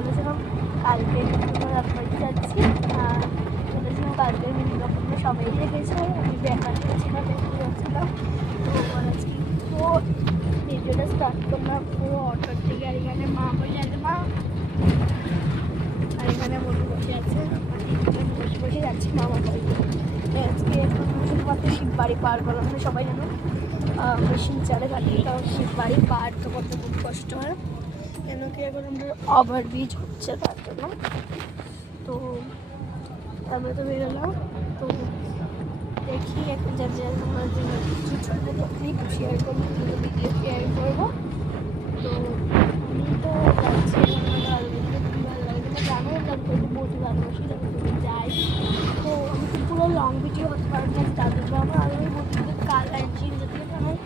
বলেছিলাম কালকে রাতবাড়ি যাচ্ছি, বলেছিলাম কালকে মিনিরকমে সবাই দেখেছে, আমি বেকার ছিলাম যাচ্ছিলাম। তো আজকে তো ভিডিওটা স্টার্ট করলাম পুরো অটোর থেকে। আর এখানে মা বসে আছে, মা আর এখানে মনে বসে আছে, বসে বসে যাচ্ছি মামা বাড়ি। আজকে শুধুমাত্র শিববাড়ি পার করলাম, মানে সবাই জানো শিলচরে থাকি, তাও শিববাড়ি পার তো করতে খুব কষ্ট হয়, কেন কি এখন আমাদের ওভারব্রিজ হচ্ছে তার জন্য। তো তারপরে তো বেরোলাম। তো দেখি এখন যাতে তোমার জন্য কিছু ছোটো ক্লিপ শেয়ার করবো, কিছু ভিডিও শেয়ার করবো। তো আমি তো যাচ্ছি, খুবই ভালো লাগে, তোমরা জানো আমি বলতে ভালোবাসি, যখন যাই তো আমি পুরো লং ভিডিও হতে পারবো না, তাদের আমার আরও বলতে কালার জিন যদি আমার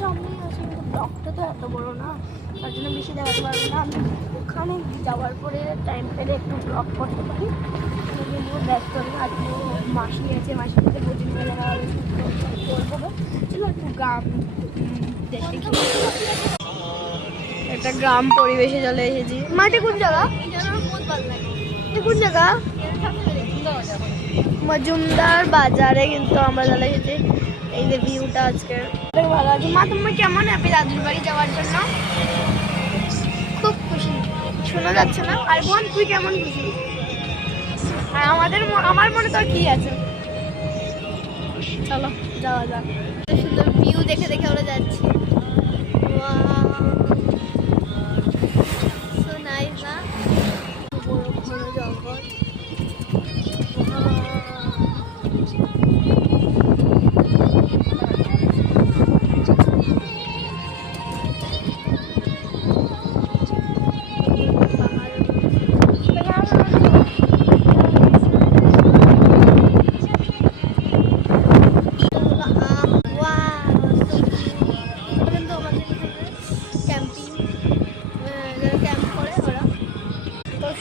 সামনেই আছে, কিন্তু ব্লগটা তো এত বড়ো না, তার জন্য বেশি দেখাতে পারবো না। আমি ওখানে যাওয়ার পরে টাইম পেলে একটু ব্লগ করতে পারি, কিন্তু ব্যস্ত না। আজকে মাসি আছে, মাসির সাথে প্রতিদিন মেলা করবো, চলো একটু গ্রাম দেখে একটা গ্রাম পরিবেশে চলে এসেছি। মাঠে কোন জায়গা? কোন জায়গা? মজুমদার বাজারে কিন্তু আমরা চলে এসেছি। এই যে ভিউটা আজকে ভালো আছে। মা তুমি কেমন হ্যাপি দাদুর বাড়ি যাওয়ার জন্য? খুব খুশি, শোনা যাচ্ছে না। আর বোন তুই কেমন খুশি? আর আমার মনে তো কি আছে, চলো যাওয়া যাক। সুন্দর ভিউ দেখে দেখে আমরা যাচ্ছি। সো নাইস না? বড় ঘন জঙ্গল।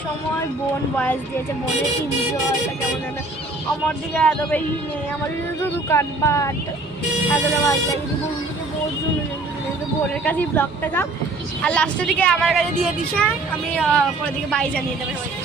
সময় বোন বয়স দিয়েছে, বোনের এনজয়টা কেমন হবে। আমার দিকে এত বেশি নেই, আমার দিকে তো দোকানপাট এতটা ভালো লাগে। বোন থেকে বোনের কাছেই ব্লগটা যাও, আর লাস্টের দিকে আমার কাছে দিয়ে দিস। আমি পরের দিকে বাই জানিয়ে দেবো সবাইকে।